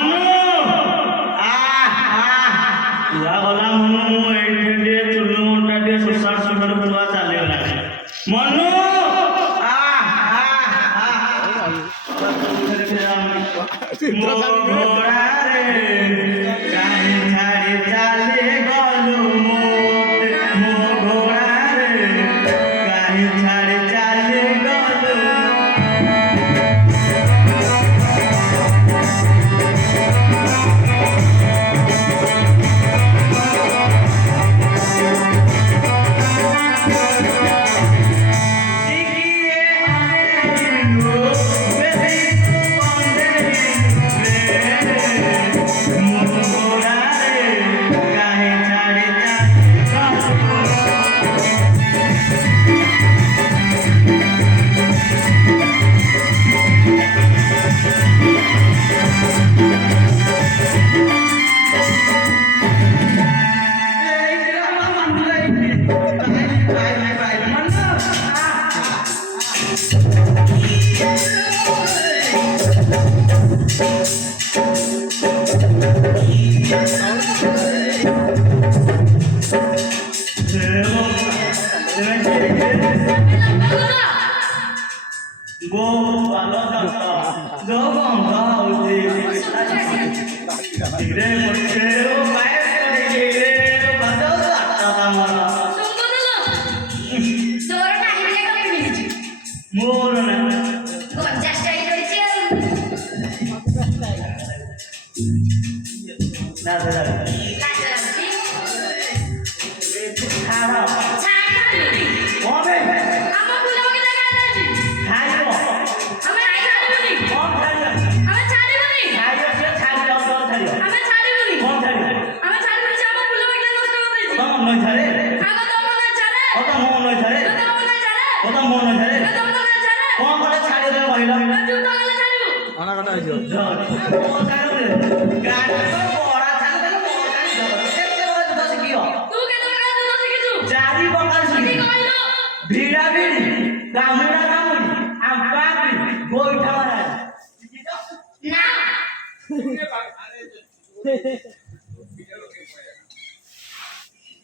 মনু কুয়া গলা মনু ମୁଁ ଏଇଠି ଟିକେ ଚୁଲୁ ମୁଣ୍ଡଟା ଟିକେ ସୁସାର ସୁନ୍ଦର କୁଆ ଚାଲିଗଲାଣି ମନୁ ଘୋଡ଼ାରେ କାହିଁ ଛାଡ଼ି ଚାଲି ଗଲୁ ମୋ ଘୋଡ଼ାରେ କାହିଁ ଛାଡ଼ି ଚାଲି ଗଲୁ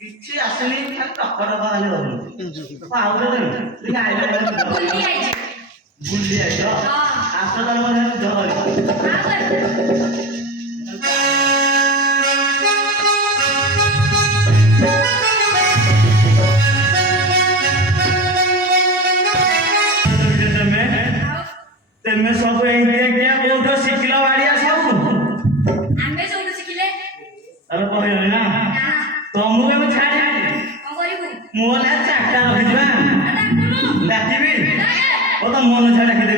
କିଛି ଆସିନି ଖାଲି ଟକର ବାହାରି ବୁଲି ଆଇଛ ଆସ तेमे सब क्या कोठ शिखिल बाड़िया सब आमे सब शिखिले अरे कहले ना तुमको केम छाड़ी मो ना चाटा रखिबा डाकिबी ओ तो मन छाड़ा के